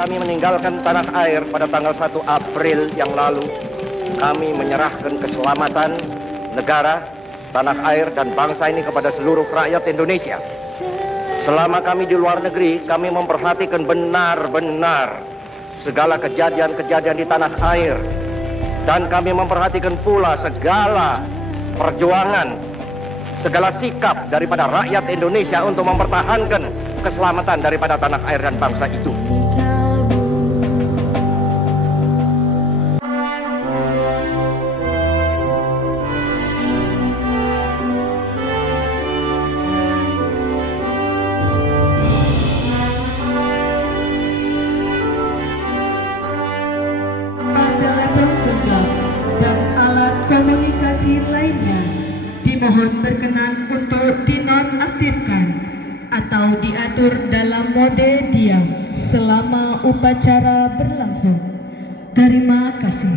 kami meninggalkan tanah air pada tanggal 1 April yang lalu, kami menyerahkan keselamatan negara, tanah air, dan bangsa ini kepada seluruh rakyat Indonesia. Selama kami di luar negeri, kami memperhatikan benar-benar segala kejadian-kejadian di tanah air. Dan kami memperhatikan pula segala perjuangan, segala sikap daripada rakyat Indonesia untuk mempertahankan keselamatan daripada tanah air dan bangsa itu. Dimohon berkenan untuk dinonaktifkan atau diatur dalam mode diam selama upacara berlangsung. Terima kasih.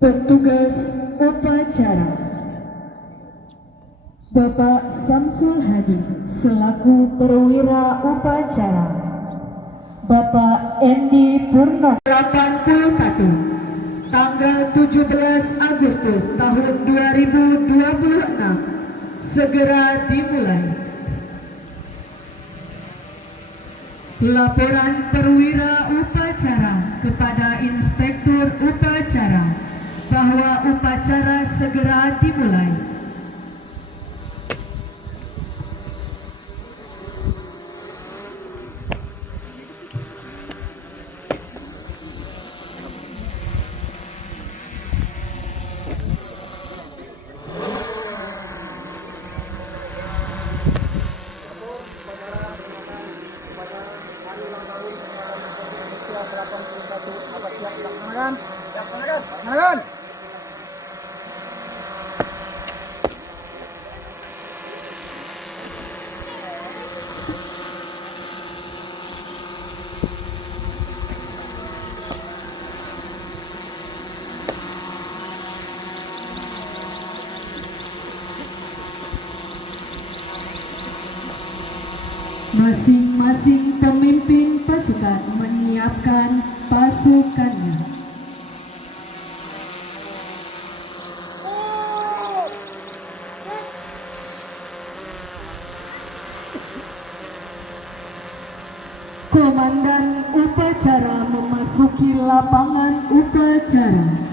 Petugas upacara Bapak Samsul Hadi selaku perwira upacara, Bapak Endi Purno 81 tanggal 17 Agustus tahun 2026 segera dimulai. Laporan perwira upacara kepada inspektur upacara bahwa upacara segera dimulai. Masing-masing pemimpin pasukan menyiapkan pasukannya. Komandan upacara memasuki lapangan upacara.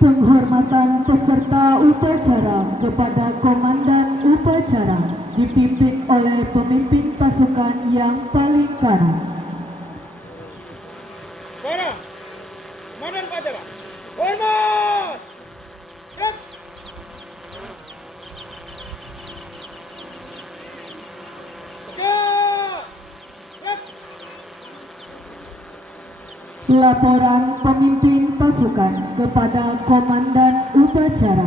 Penghormatan peserta upacara kepada komandan upacara dipimpin oleh pemimpin pasukan yang paling kanan. Para, komandan upacara, hormat! Gerak! Gerak! Laporan pemimpin pasukan kepada komandan upacara.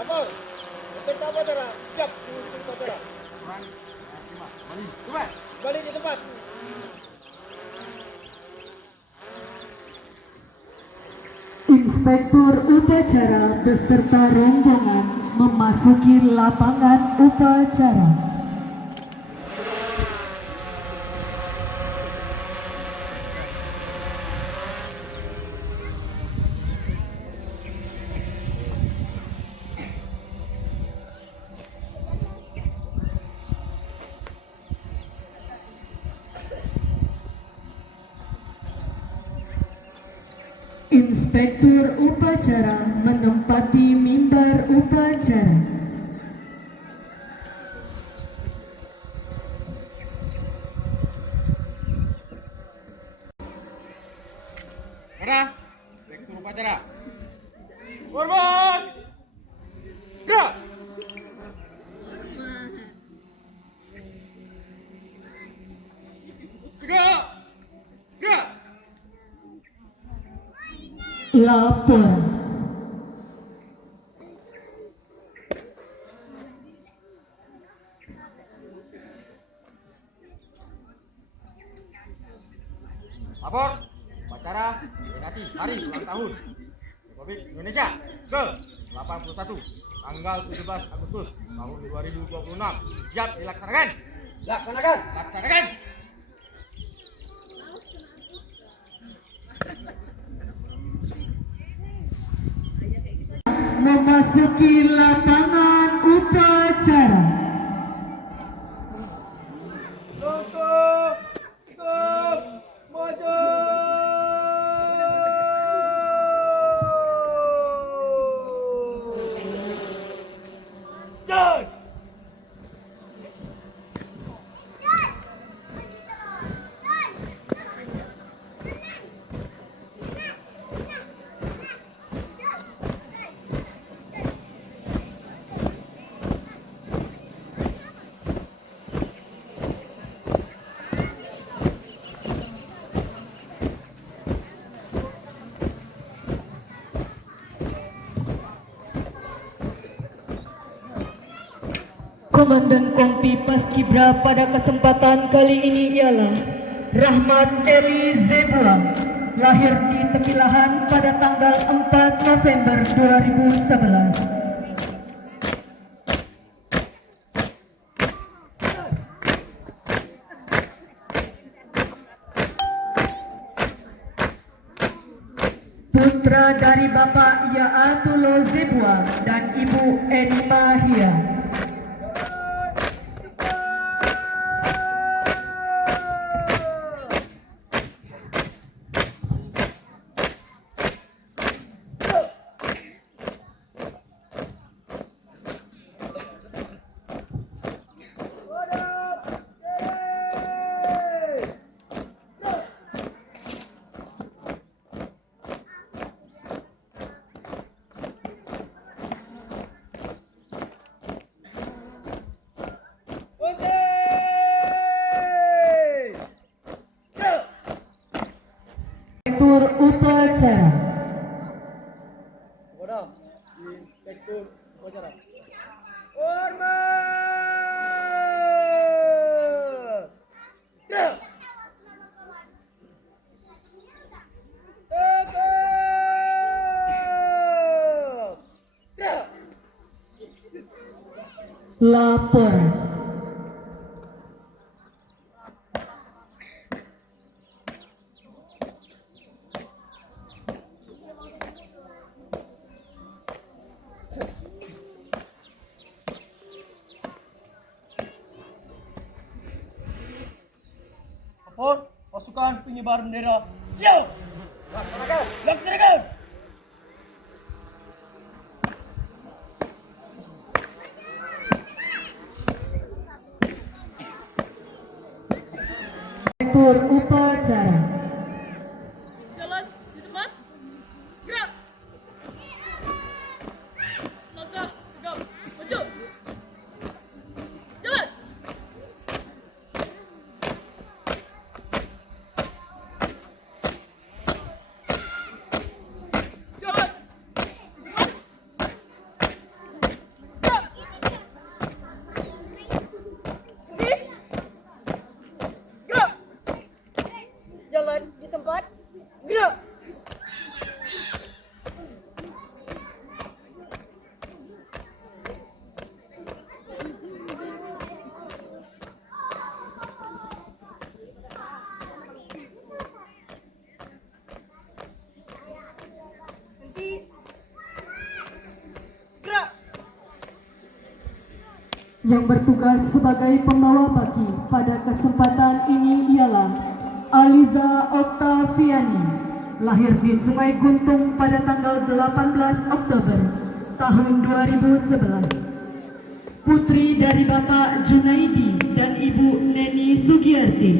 Lapor, peserta upacara, siap mengikuti upacara. Balik di tempat. Inspektur upacara beserta rombongan memasuki lapangan upacara. Inspektur upacara menempati mimbar upacara. Para, inspektur upacara. Hormat! Gerak! Laporan. Lapor, upacara peringati hari ulang tahun Republik Indonesia ke-81 tanggal 17 Agustus tahun 2026. Siap dilaksanakan. Laksanakan. Laksanakan. Memasuki lapangan upacara. Maju. Jalan. Komandan Kompi Paskibra pada kesempatan kali ini ialah Rahmat Eli Zebua, lahir di Tepilahan pada tanggal 4 November 2011. Putra dari Bapak Yaatulo Zebua dan Ibu Eni Mahia. Inspektur upacara. Kepada Inspektur Upacara. Hormat. Gerak. Tegap. Gerak. Laporan. Lapor, pasukan pengibar bendera siap. Laksanakan. Laksanakan. Inspektur upacara. Jalan di tempat. Gerak. Langkah tegap. Maju. Jalan. Jalan. Gerak. Gerak. Jalan di tempat. Gerak. Gerak. Yang bertugas sebagai pembawa baki pada kesempatan ini ialah Aliza Oktaviani, lahir di Sungai Guntung pada tanggal 18 Oktober tahun 2011. Putri dari Bapak Junaidi dan Ibu Neni Sugiyarti.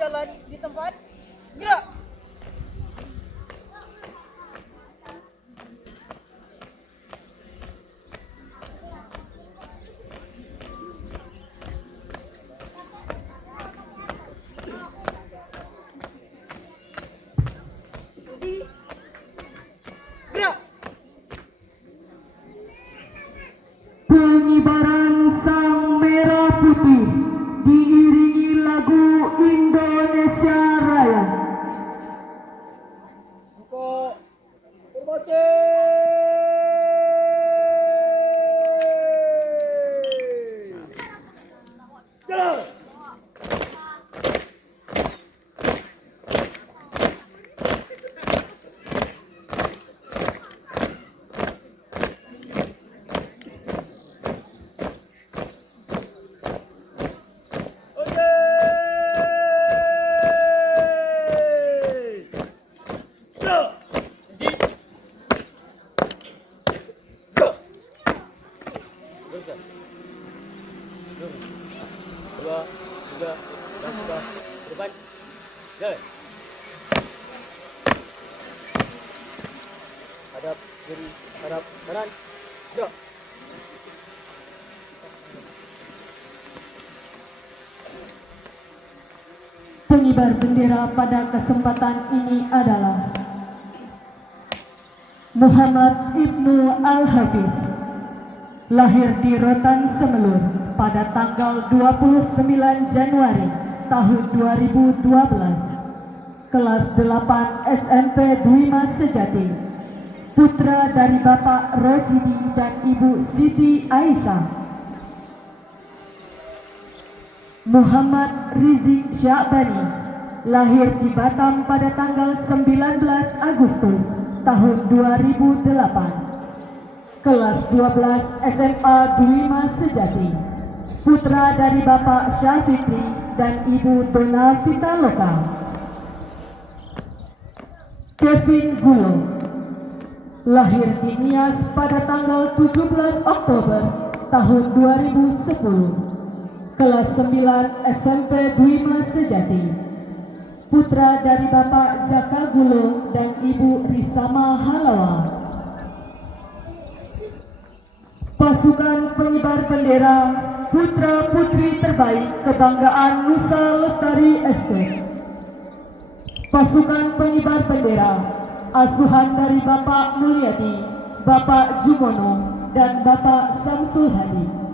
Jalan di tempat. Gerak. Gerak. Pengibaran sang merah putih diiringi lagu Indonesia Raya. Untuk formasi. Jalan. Dua, tiga, dan sudah depan. Jalan. Hadap kiri, hadap kanan. Gerak. Pengibar bendera pada kesempatan ini adalah Muhammad Ibnu Al-Hafiz, lahir di Rotan Semelur pada tanggal 29 Januari tahun 2012, kelas 8 SMP Dwi Mas Sejati, putra dari Bapak Rosidi dan Ibu Siti Aisyah. Muhammad Rizik Syakbani, lahir di Batam pada tanggal 19 Agustus tahun 2008, kelas 12 SMA Dwi Mas Sejati, putra dari Bapak Syafikri dan Ibu Dona Pitaloka. Kevin Gulo, lahir di Nias pada tanggal 17 Oktober tahun 2010, kelas 9 SMP Dwi Mas Sejati, putra dari Bapak Jaka Gulo dan Ibu Risama Halawa. Pasukan pengibar bendera putra putri terbaik kebanggaan Nusa Lestari Estate. Pasukan pengibar bendera asuhan dari Bapak Mulyadi, Bapak Jumono dan Bapak Samsul Hadi.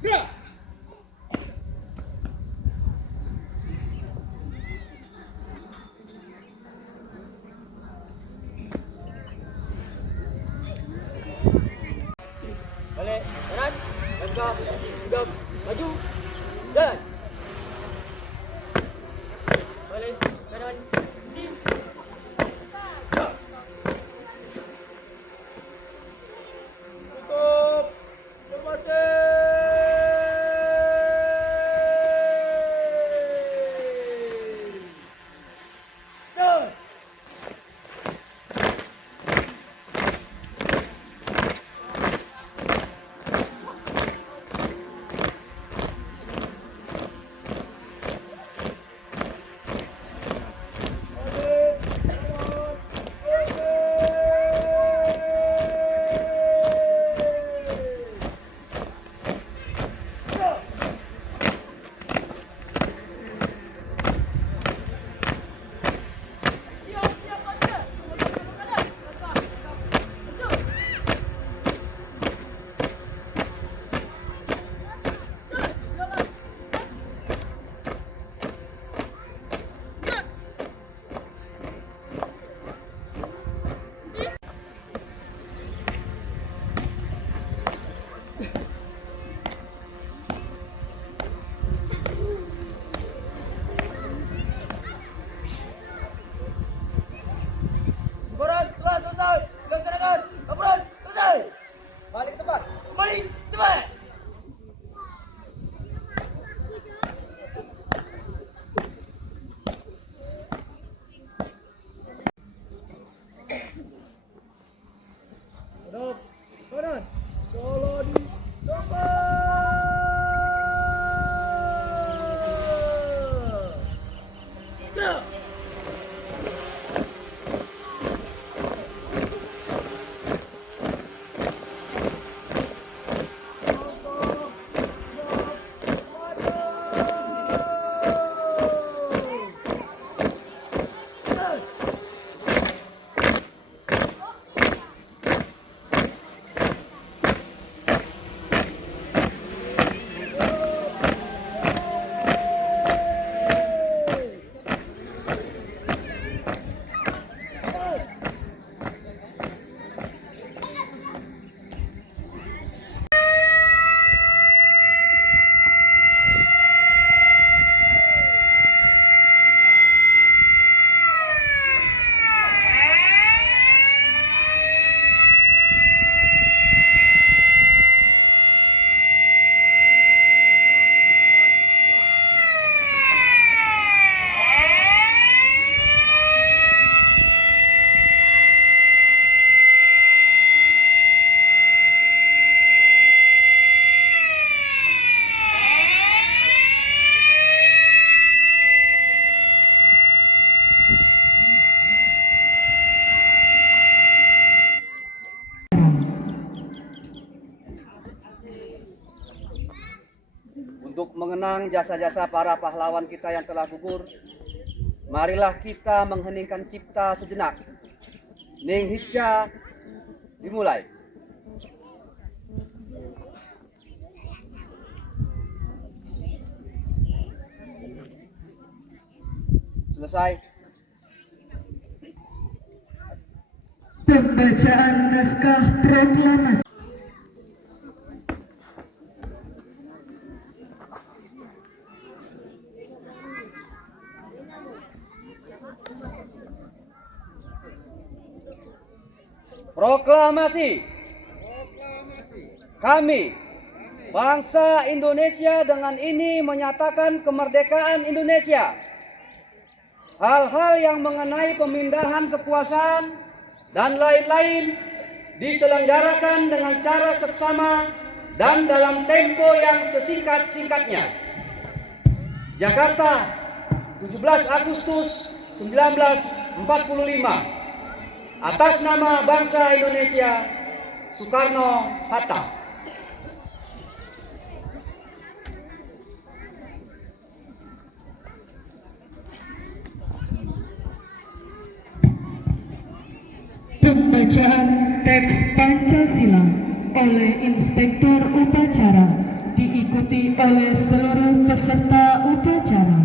Gerak. Balik kanan, langkah, tegap, maju, jalan. Balik kanan, tim. Gerak. Tutup. Formasi. Jalan. Laporan telah selesai. Dilaksanakan. Laporan selesai. Balik tempat. Kembali tempat. Hadap kanan. Salah di tempat. Gerak. Untuk mengenang jasa-jasa para pahlawan kita yang telah gugur, marilah kita mengheningkan cipta sejenak. Ning Hija dimulai. Selesai. Pembacaan naskah proklamasi. Proklamasi. Kami, bangsa Indonesia dengan ini menyatakan kemerdekaan Indonesia. Hal-hal yang mengenai pemindahan kekuasaan dan lain-lain diselenggarakan dengan cara seksama dan dalam tempo yang sesingkat-singkatnya. Jakarta, 17 Agustus 1945. Atas nama bangsa Indonesia, Soekarno-Hatta. Pembacaan teks Pancasila oleh Inspektur Upacara diikuti dihadiri oleh seluruh peserta upacara.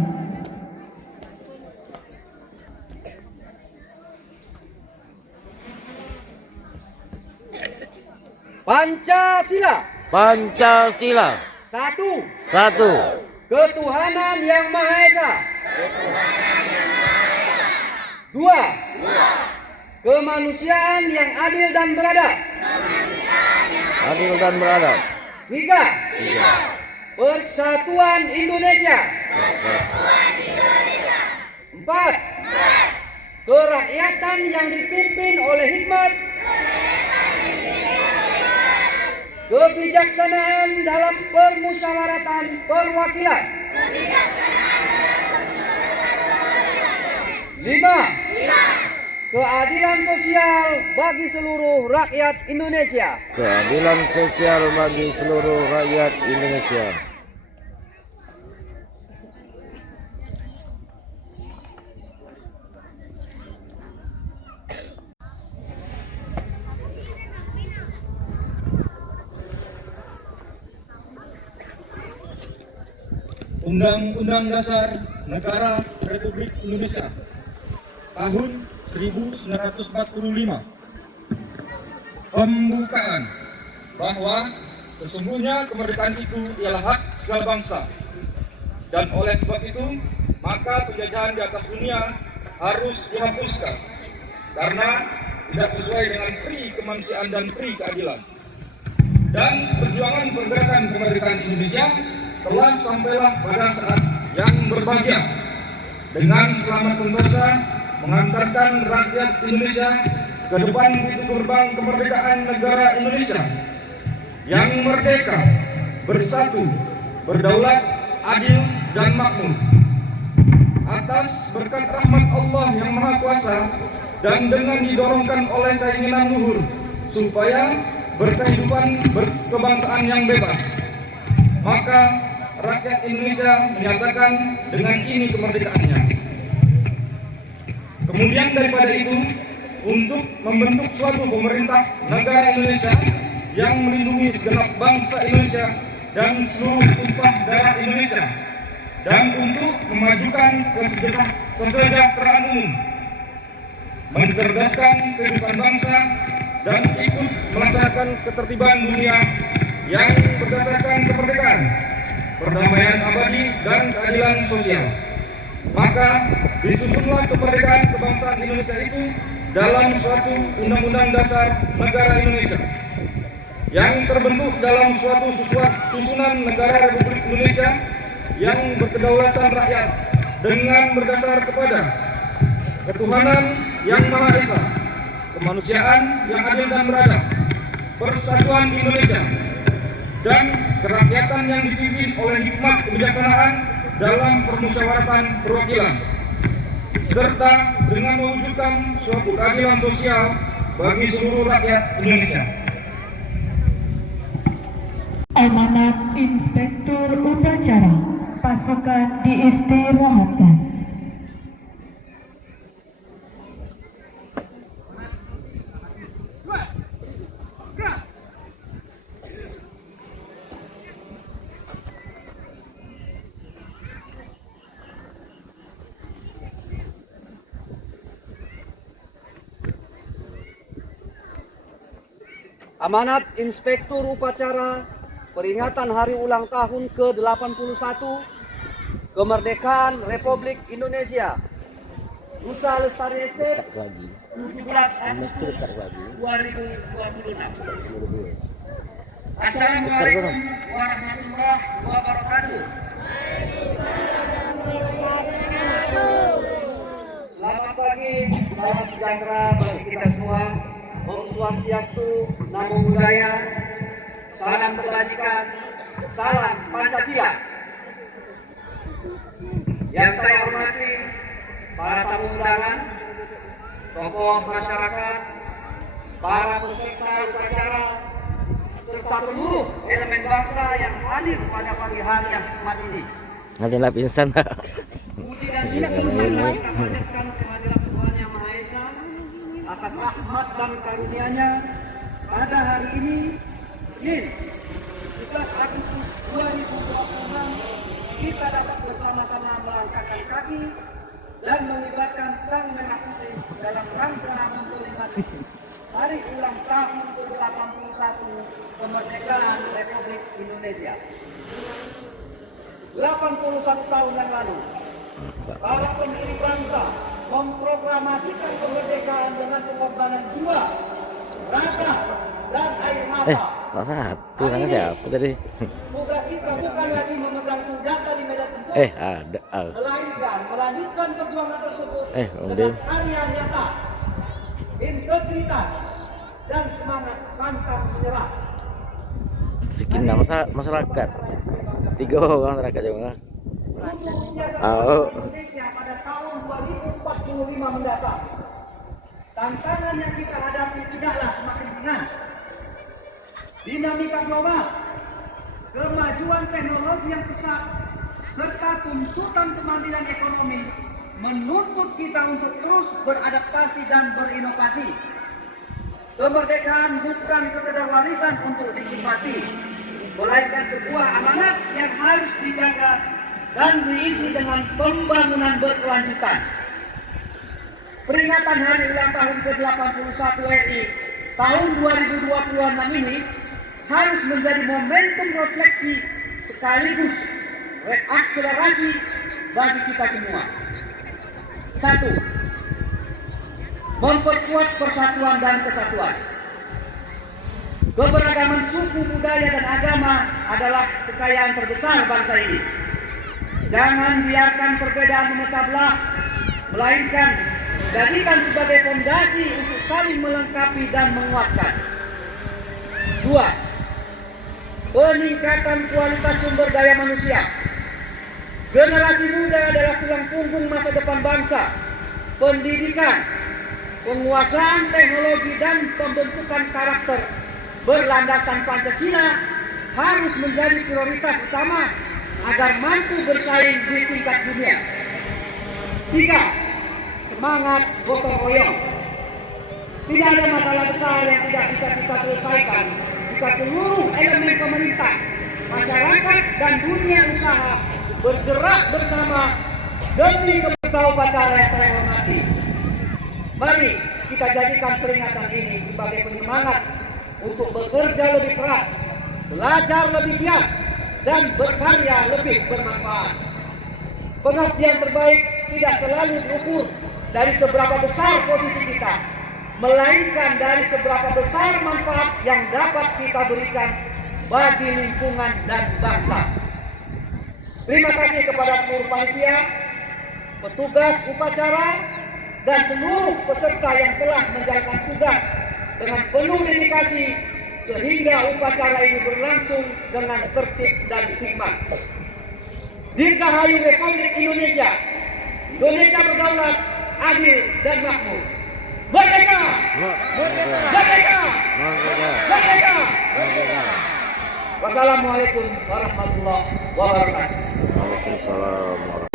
Pancasila. Pancasila. Satu. Satu. Ketuhanan Yang Maha Esa. Dua. Kemanusiaan yang adil dan beradab. Adil dan beradab. Tiga. Persatuan Indonesia. Empat. Kerakyatan yang dipimpin oleh hikmat, kebijaksanaan dalam permusyawaratan perwakilan. Lima. Keadilan sosial bagi seluruh rakyat Indonesia. Keadilan sosial bagi seluruh rakyat Indonesia. Undang-Undang Dasar Negara Republik Indonesia tahun 1945. Pembukaan bahwa sesungguhnya kemerdekaan itu ialah hak segala bangsa, dan oleh sebab itu maka penjajahan di atas dunia harus dihapuskan karena tidak sesuai dengan pri kemanusiaan dan pri keadilan. Dan perjuangan pergerakan kemerdekaan Indonesia telah sampailah pada saat yang berbahagia dengan selamat sentosa mengantarkan rakyat Indonesia ke depan pintu gerbang kemerdekaan negara Indonesia yang merdeka, bersatu, berdaulat, adil, dan makmur. Atas berkat rahmat Allah yang Maha Kuasa dan dengan didorongkan oleh keinginan luhur supaya berkehidupan berkebangsaan yang bebas, maka rakyat Indonesia menyatakan dengan ini kemerdekaannya. Kemudian daripada itu, untuk membentuk suatu pemerintah negara Indonesia yang melindungi segenap bangsa Indonesia dan seluruh tumpah darah Indonesia, dan untuk memajukan kesejahteraan umum, mencerdaskan kehidupan bangsa, dan ikut melaksanakan ketertiban dunia yang berdasarkan kemerdekaan, perdamaian abadi, dan keadilan sosial. Maka disusunlah kemerdekaan kebangsaan Indonesia itu dalam suatu Undang-Undang Dasar Negara Indonesia yang terbentuk dalam suatu susunan negara Republik Indonesia yang berkedaulatan rakyat dengan berdasar kepada ketuhanan yang Maha Esa, kemanusiaan yang adil dan beradab, persatuan Indonesia, dan kerakyatan yang dipimpin oleh hikmat kebijaksanaan dalam permusyawaratan perwakilan, serta dengan mewujudkan suatu keadilan sosial bagi seluruh rakyat Indonesia. Amanat Inspektur Upacara, pasukan diistirahatkan. Amanat Inspektur Upacara peringatan hari ulang tahun ke-81 Kemerdekaan Republik Indonesia. Nusa Lestari Estate 17 Agustus 2026. Assalamualaikum warahmatullahi wabarakatuh. Selamat pagi, salam sejahtera bagi kita semua. Om Swastiastu, Namo Buddhaya, salam kebajikan, salam Pancasila. Yang saya hormati para tamu undangan, tokoh masyarakat, para peserta upacara, serta seluruh elemen bangsa yang hadir pada pagi hari yang hikmat ini. Nanti lah pingsan. Puji dan syukur kita panjatkan kehadiran Tuhan Yang Maha Esa atas rahmat dan karunia-Nya pada hari ini, Senin 17 Agustus 2020. kita dapat bersama-sama melangkahkan kaki dan mengibarkan sang merah putih dalam rangka memperingati hari ulang tahun ke-81 kemerdekaan Republik Indonesia. 81 tahun yang lalu, para pendiri bangsa memproklamasikan kemerdekaan dengan pengorbanan jiwa, raga, dan air mata. Pak satu sana siapa tadi? Tugas kita bukan lagi memegang senjata di medan tempur, Ada. melainkan melanjutkan perjuangan tersebut Om dengan Din. karya nyata, integritas, dan semangat pantang menyerah. Sekian masyarakat. 3 orang masyarakat juga. Untuk usia Oh. Indonesia pada tahun 2045 mendatang, tantangan yang kita hadapi tidaklah semakin ringan. Dinamika global, kemajuan teknologi yang pesat, serta tuntutan kemandirian ekonomi menuntut kita untuk terus beradaptasi dan berinovasi. Kemerdekaan bukan sekedar warisan untuk dinikmati, melainkan sebuah amanat yang harus dijaga dan diisi dengan pembangunan berkelanjutan. Peringatan hari ulang tahun ke-81 RI tahun 2026 ini harus menjadi momentum refleksi sekaligus reakselerasi bagi kita semua. 1. Memperkuat persatuan dan kesatuan. Keberagaman suku, budaya, dan agama adalah kekayaan terbesar bangsa ini. Jangan biarkan perbedaan memecah belah, melainkan jadikan sebagai fondasi untuk saling melengkapi dan menguatkan. 2. Peningkatan kualitas sumber daya manusia. Generasi muda adalah tulang punggung masa depan bangsa. Pendidikan, penguasaan teknologi, dan pembentukan karakter berlandasan Pancasila harus menjadi prioritas utama agar mampu bersaing di tingkat dunia. 3. Semangat gotong royong. Tidak ada masalah besar yang tidak bisa kita selesaikan jika seluruh elemen pemerintah, masyarakat, dan dunia usaha bergerak bersama demi kebersamaan upacara yang saya hormati. Mari kita jadikan peringatan ini sebagai penyemangat untuk bekerja lebih keras, belajar lebih giat, dan berkarya lebih bermanfaat. Pengabdian terbaik tidak selalu diukur dari seberapa besar posisi kita, melainkan dari seberapa besar manfaat yang dapat kita berikan bagi lingkungan dan bangsa. Terima kasih kepada seluruh panitia, petugas upacara, dan seluruh peserta yang telah menjalankan tugas dengan penuh dedikasi sehingga upacara ini berlangsung dengan tertib dan hikmat. Dirgahayu Republik Indonesia. Indonesia berdaulat, adil, dan makmur. Merdeka! Merdeka! Merdeka! Merdeka! Wassalamualaikum warahmatullahi wabarakatuh. Waalaikumsalam warahmatullahi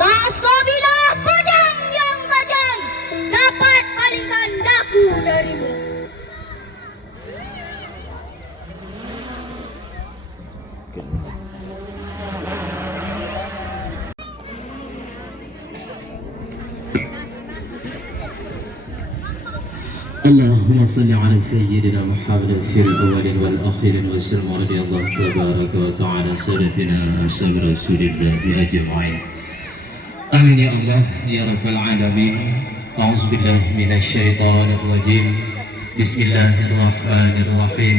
Tak sebila pedang yang tajam dapat palingkan daku darimu. اللهم صل على سيدنا محمد في الأولين والآخرين وسلم رضي الله تبارك وتعالى سادتنا أصحاب رسول الله أجمعين. آمين يا الله يا رب العالمين. أعوذ بالله من الشيطان الرجيم. بسم الله الرحمن الرحيم.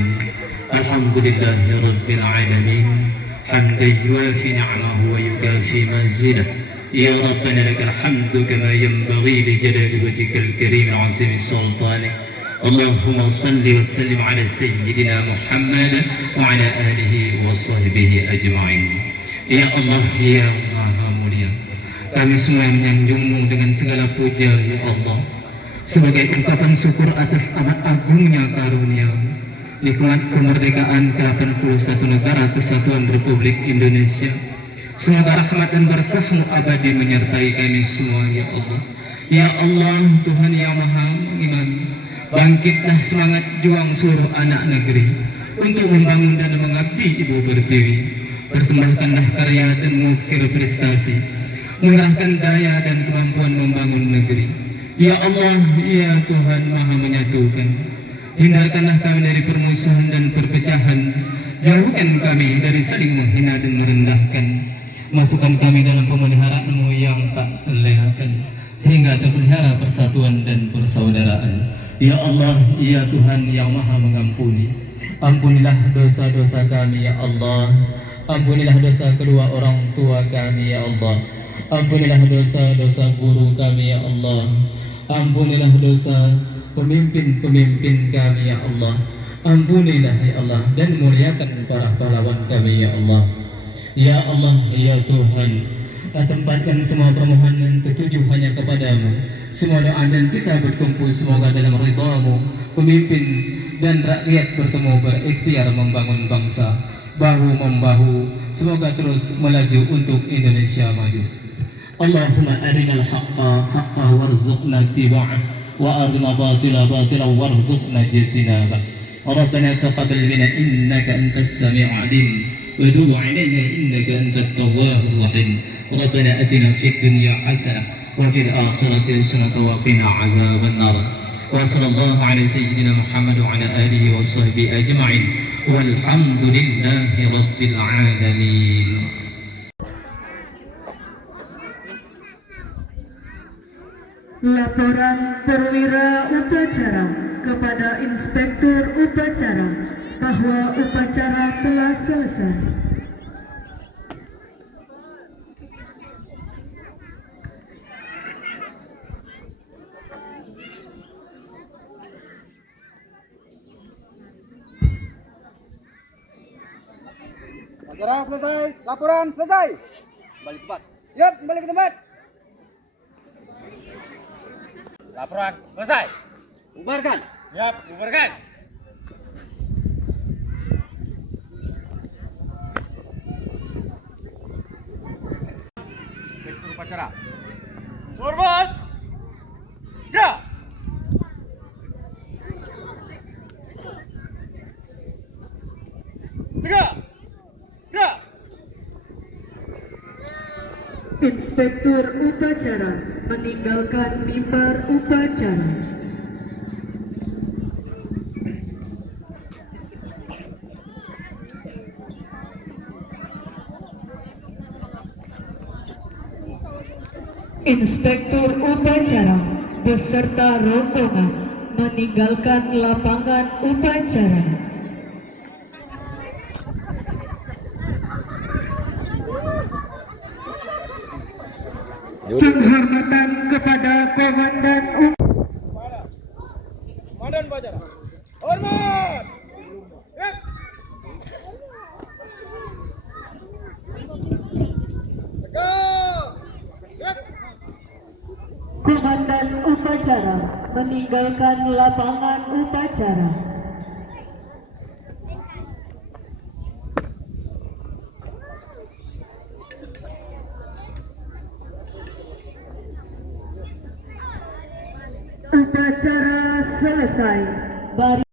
الحمد لله رب العالمين حمدا يوافي نعمه ويكافي مزيده. يا ربنا لك الحمد كما ينبغي لجلال وجهك الكريم العظيم سلطانك. اللهم صل وسلم على سيدنا محمد وعلى آله وصحبه أجمعين. Ya Allah, ya Maha Mulia, kami semua menyanjungmu dengan segala puja ya Allah, sebagai ungkapan syukur atas amat agungnya karunia nikmat kemerdekaan ke-81 negara Kesatuan Republik Indonesia. Semoga rahmat dan berkah-Mu abadi menyertai kami semua ya Allah. Ya Allah, Tuhan yang Maha Mengimani, bangkitlah semangat juang seluruh anak negeri untuk membangun dan mengabdi Ibu Pertiwi. Persembahkanlah karya dan mengukir prestasi, mengerahkan daya dan kemampuan membangun negeri. Ya Allah, ya Tuhan Maha Menyatukan, hindarkanlah kami dari permusuhan dan perpecahan. Jauhkan kami dari saling menghina dan merendahkan. Masukkan kami dalam pemeliharaan-Mu yang tak terlena-Kan, sehingga terpelihara persatuan dan persaudaraan. Ya Allah, ya Tuhan yang Maha Mengampuni, ampunilah dosa-dosa kami ya Allah. Ampunilah dosa kedua orang tua kami ya Allah. Ampunilah dosa-dosa guru kami ya Allah. Ampunilah dosa pemimpin-pemimpin kami ya Allah. Ampunilah ya Allah dan muliakan para pahlawan kami ya Allah. Ya Allah, ya Tuhan, tempatkan semua permohonan ketujuh hanya kepadamu. Semua doa dan kita bertumpu semoga dalam ridha-Mu. Pemimpin dan rakyat bertemu berikhtiar membangun bangsa, bahu-membahu, semoga terus melaju untuk Indonesia maju. Allahumma arinal haqqa haqqa warzuqna tiba'ah wa arina batila batila warzuqna jitinabah. Rabbana taqabbal minna innaka antas sami'ul 'alim wa tub 'alaina innaka antat tawwabur rahim. Rabbana atina fid dunya hasanah wa fil akhirati hasanah wa qina 'adzaban nar. Wa sallallahu ala sayyidina Muhammad wa ala alihi wa sahbihi ajma'in. Walhamdulillahi rabbil alamin. Laporan perwira upacara kepada Inspektur Upacara bahwa upacara telah selesai. Upacara selesai, laporan selesai. Balik tempat. Yap, balik ke tempat. Laporan selesai. Bubarkan. Siap, bubarkan. Inspektur upacara. Hormat. Ya. Tiga. Ya. Inspektur Upacara meninggalkan mimbar upacara. Inspektur Upacara beserta rombongan meninggalkan lapangan upacara. Penghormatan kepada Komandan Komandan upacara. Hormat. Yap. Tegak. Yap. Komandan upacara meninggalkan lapangan upacara. Upacara selesai. Bari